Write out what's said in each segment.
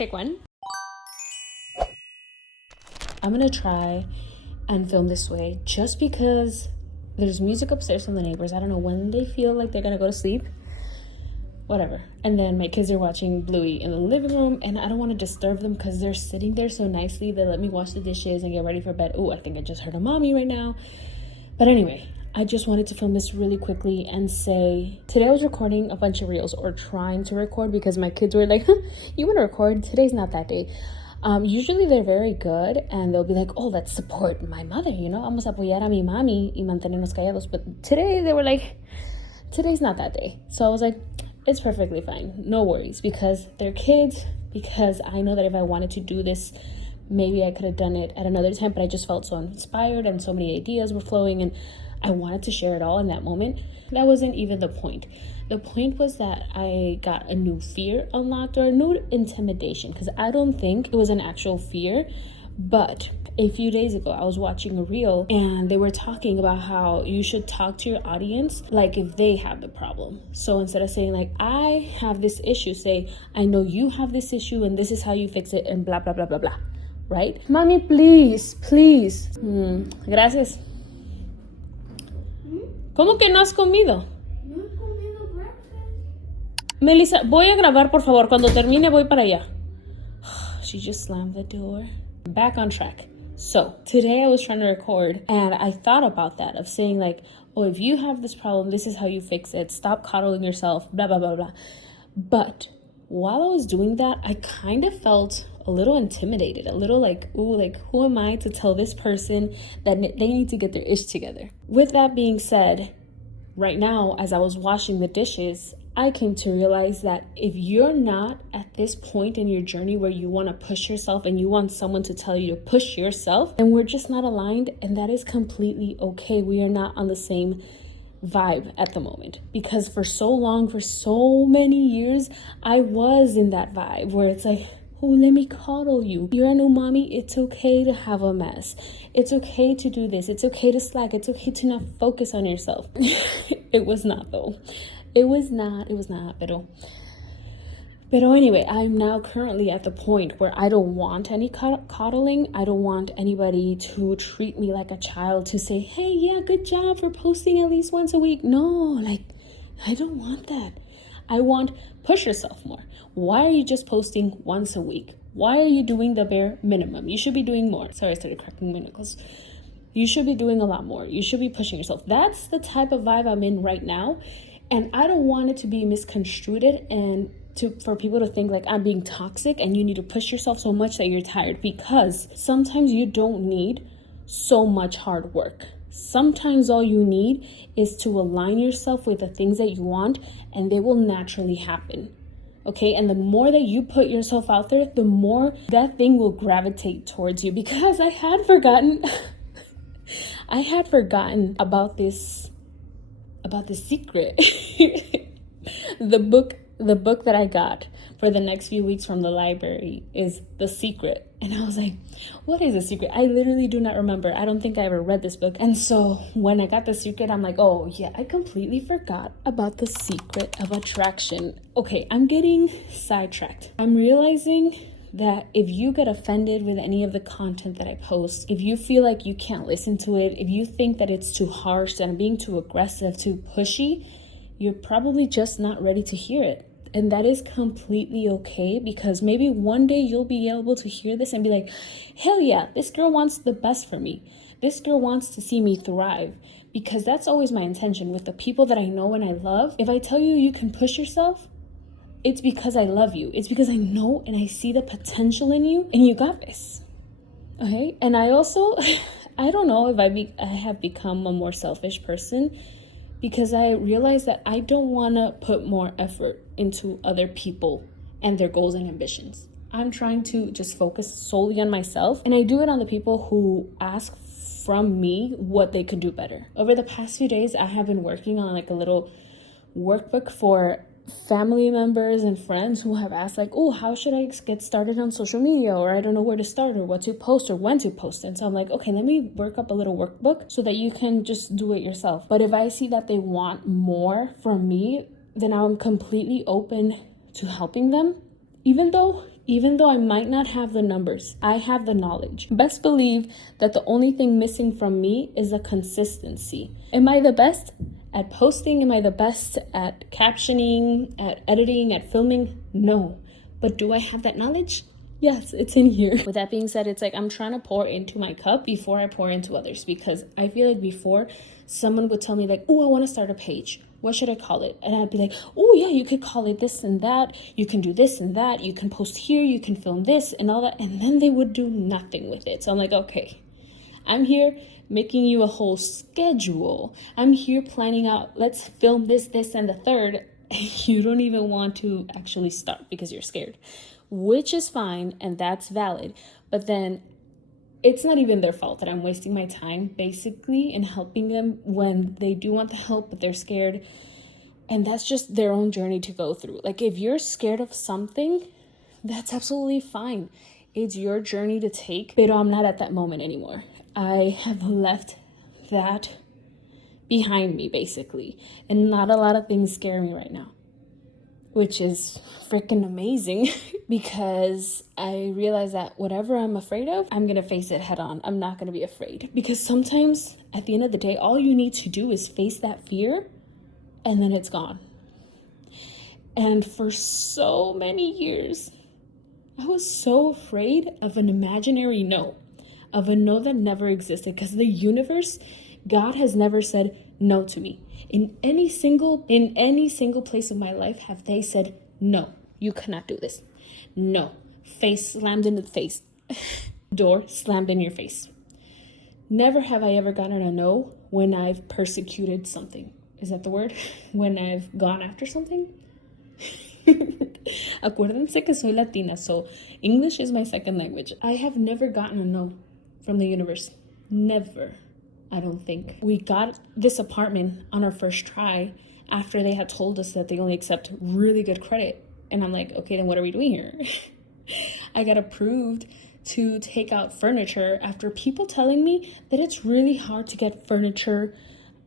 Take one. I'm gonna try and film this way just because there's music upstairs from the neighbors. I don't know when they feel like they're gonna go to sleep. Whatever. And then my kids are watching Bluey in the living room, and I don't want to disturb them because they're sitting there so nicely. They let me wash the dishes and get ready for bed. Oh, I think I just heard a mommy right now. But anyway, I just wanted to film this really quickly and say, today I was recording a bunch of reels, or trying to record, because my kids were like, you want to record? Today's not that day. Usually they're very good and they'll be like, oh, let's support my mother, vamos a apoyar a mi mami y mantenernos callados. But today they were like, today's not that day. So I was like, it's perfectly fine, no worries, because they're kids, because I know that if I wanted to do this, maybe I could have done it at another time, but I just felt so inspired and so many ideas were flowing and I wanted to share it all in that moment. That wasn't even the point. The point was that I got a new fear unlocked, or a new intimidation, because I don't think it was an actual fear, but a few days ago, I was watching a reel and they were talking about how you should talk to your audience like if they have the problem. So instead of saying like, I have this issue, say, I know you have this issue and this is how you fix it and blah, blah, blah, blah, blah. Right? Mommy, please. Gracias. ¿Cómo que no has comido? No he comido breakfast. Melissa, voy a grabar, por favor. Cuando termine, voy para allá. She just slammed the door. Back on track. So today I was trying to record and I thought about that, of saying like, oh, if you have this problem, this is how you fix it. Stop coddling yourself, blah, blah, blah, blah. But while I was doing that, I kind of felt a little intimidated, a little like, ooh, like who am I to tell this person that they need to get their ish together? With that being said, right now, as I was washing the dishes, I came to realize that if you're not at this point in your journey where you want to push yourself and you want someone to tell you to push yourself, then we're just not aligned, and that is completely okay. We are not on the same vibe at the moment, because for so long, for so many years, I was in that vibe where it's like, oh, let me coddle you. You're a new mommy. It's okay to have a mess. It's okay to do this. It's okay to slack. It's okay to not focus on yourself. It was not, though. It was not, pero anyway, I'm now currently at the point where I don't want any coddling. I don't want anybody to treat me like a child, to say, hey, yeah, good job for posting at least once a week. No, like, I don't want that. I want, push yourself more. Why are you just posting once a week? Why are you doing the bare minimum? You should be doing more. Sorry, I started cracking my knuckles. You should be doing a lot more. You should be pushing yourself. That's the type of vibe I'm in right now. And I don't want it to be misconstrued and for people to think like I'm being toxic and you need to push yourself so much that you're tired, because sometimes you don't need so much hard work. Sometimes all you need is to align yourself with the things that you want, and they will naturally happen. Okay, and the more that you put yourself out there, the more that thing will gravitate towards you. Because I had forgotten about this secret. The book that I got for the next few weeks from the library is The Secret. And I was like, what is The Secret? I literally do not remember. I don't think I ever read this book. And so when I got The Secret, I'm like, oh yeah, I completely forgot about The Secret of Attraction. Okay, I'm getting sidetracked. I'm realizing that if you get offended with any of the content that I post, if you feel like you can't listen to it, if you think that it's too harsh, that I'm being too aggressive, too pushy, you're probably just not ready to hear it. And that is completely okay, because maybe one day you'll be able to hear this and be like, hell yeah, this girl wants the best for me. This girl wants to see me thrive. Because that's always my intention with the people that I know and I love. If I tell you you can push yourself, it's because I love you. It's because I know and I see the potential in you, and you got this. Okay? And I also, I don't know if I have become a more selfish person, because I realize that I don't want to put more effort into other people and their goals and ambitions. I'm trying to just focus solely on myself, and I do it on the people who ask from me what they could do better. Over the past few days, I have been working on like a little workbook for family members and friends who have asked like, oh, how should I get started on social media, or I don't know where to start, or what to post, or when to post. And so I'm like, okay, let me work up a little workbook so that you can just do it yourself. But if I see that they want more from me, then I'm completely open to helping them, even though Even though I might not have the numbers, I have the knowledge. Best believe that the only thing missing from me is a consistency. Am I the best at posting? Am I the best at captioning, at editing, at filming? No. But do I have that knowledge? Yes, it's in here. With that being said, it's like I'm trying to pour into my cup before I pour into others, because I feel like before someone would tell me like, oh, I want to start a page. What should I call it? And I'd be like, oh yeah, you could call it this and that. You can do this and that. You can post here. You can film this and all that. And then they would do nothing with it. So I'm like, okay, I'm here making you a whole schedule. I'm here planning out, let's film this, and the third. You don't even want to actually start because you're scared, which is fine and that's valid. But then it's not even their fault that I'm wasting my time basically in helping them when they do want the help, but they're scared. And that's just their own journey to go through. Like if you're scared of something, that's absolutely fine. It's your journey to take, but I'm not at that moment anymore. I have left that behind me basically. And not a lot of things scare me right now, which is freaking amazing because I realize that whatever I'm afraid of, I'm going to face it head on. I'm not going to be afraid, because sometimes at the end of the day, all you need to do is face that fear and then it's gone. And for so many years, I was so afraid of an imaginary no, of a no that never existed, because the universe, God has never said no to me. In any single place of my life have they said, no, you cannot do this. No. Face slammed in the face. Door slammed in your face. Never have I ever gotten a no when I've persecuted something. Is that the word? When I've gone after something? Acuérdense que soy Latina, so English is my second language. I have never gotten a no from the universe. Never. I don't think. We got this apartment on our first try after they had told us that they only accept really good credit. And I'm like, okay, then what are we doing here? I got approved to take out furniture after people telling me that it's really hard to get furniture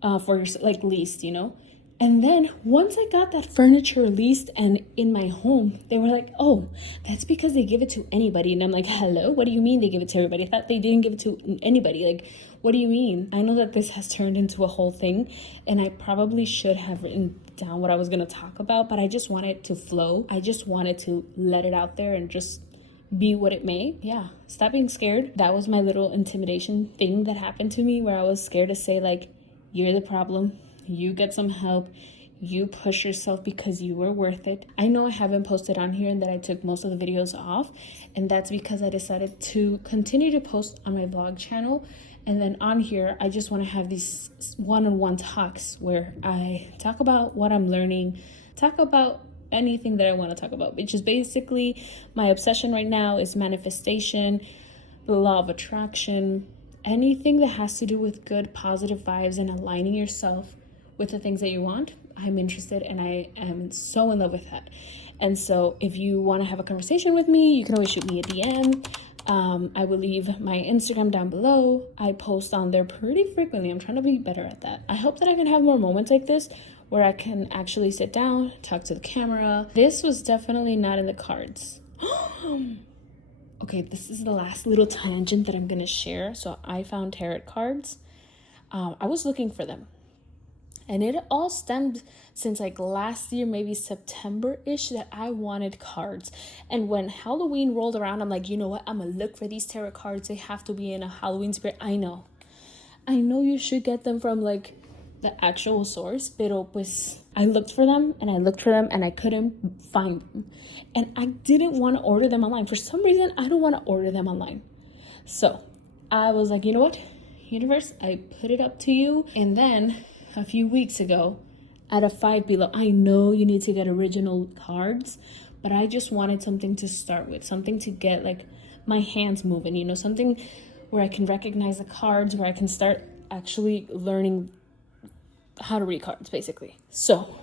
for your like leased, you know? And then once I got that furniture leased and in my home, they were like, oh, that's because they give it to anybody. And I'm like, hello, what do you mean they give it to everybody? I thought they didn't give it to anybody. Like, what do you mean? I know that this has turned into a whole thing, and I probably should have written down what I was going to talk about, but I just wanted to flow. I just wanted to let it out there and just be what it may. Yeah, stop being scared. That was my little intimidation thing that happened to me, where I was scared to say like, you're the problem. You get some help. You push yourself because you were worth it. I know I haven't posted on here and that I took most of the videos off, and that's because I decided to continue to post on my vlog channel. And then on here, I just want to have these one-on-one talks where I talk about what I'm learning, talk about anything that I want to talk about, which is basically my obsession right now is manifestation, the law of attraction, anything that has to do with good, positive vibes and aligning yourself with the things that you want. I'm interested and I am so in love with that. And so if you want to have a conversation with me, you can always shoot me a DM. I will leave my Instagram down below. I post on there pretty frequently. I'm trying to be better at that. I hope that I can have more moments like this where I can actually sit down, talk to the camera. This was definitely not in the cards. Okay, this is the last little tangent that I'm going to share. So I found tarot cards. I was looking for them. And it all stemmed since like last year, maybe September-ish, that I wanted cards. And when Halloween rolled around, I'm like, you know what? I'm going to look for these tarot cards. They have to be in a Halloween spirit. I know you should get them from like the actual source. Pero pues I looked for them and I looked for them and I couldn't find them. And I didn't want to order them online. For some reason, I don't want to order them online. So I was like, you know what? Universe, I put it up to you. And then a few weeks ago at a 5 below, I know you need to get original cards, but I just wanted something to start with, something to get like my hands moving, you know, something where I can recognize the cards, where I can start actually learning how to read cards basically. So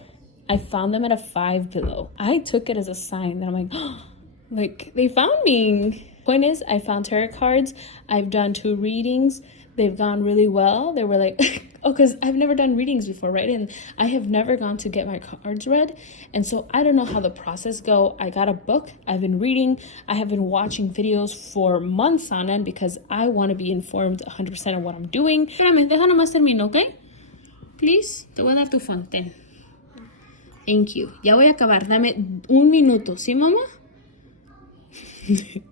I found them at a 5 below. I took it as a sign that I'm like, oh, like they found me. Point is, I found tarot cards. I've done 2 readings. They've gone really well. They were like Oh, because I've never done readings before, right? And I have never gone to get my cards read. And so I don't know how the process go. I got a book. I've been reading. I have been watching videos for months on end because I want to be informed 100% of what I'm doing. Espérame, deja nomás termino, ¿ok? Please, te voy a dar tu phone. Ten. Thank you. Ya voy a acabar. Dame un minuto, ¿sí, mamá?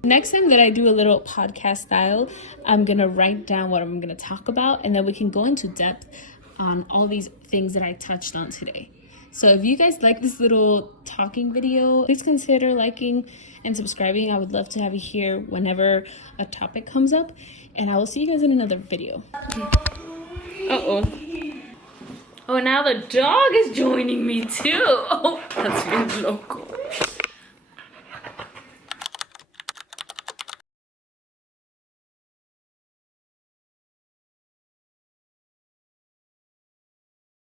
Next time that I do a little podcast style, I'm going to write down what I'm going to talk about, and then we can go into depth on all these things that I touched on today. So if you guys like this little talking video, please consider liking and subscribing. I would love to have you here whenever a topic comes up, and I will see you guys in another video. Uh-oh. Oh, now the dog is joining me too. Oh, that's really local.